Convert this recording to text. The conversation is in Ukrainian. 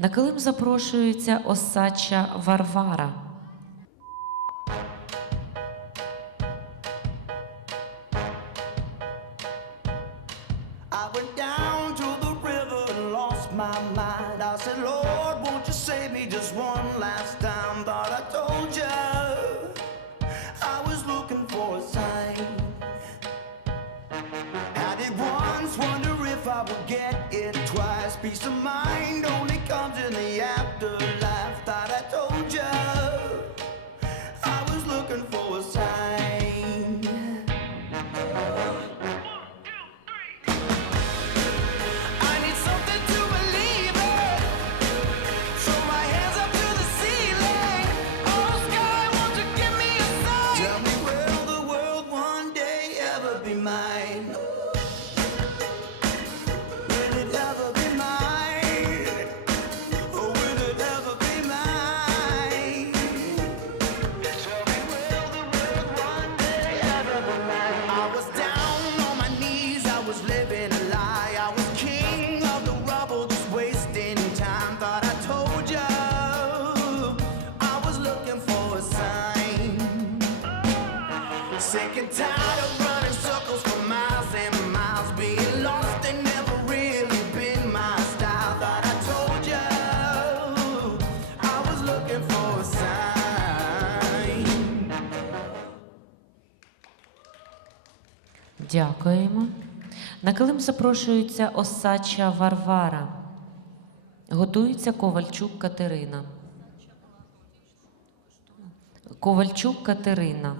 На килим запрошується Осача Варвара. peace of mind. sick and tired of running circles for miles and miles, being lost and never really been my style. Thought I told you I was looking for a sign. Дякуємо. На килим запрошується осача Варвара. Готується Ковальчук Катерина. Ковальчук Катерина.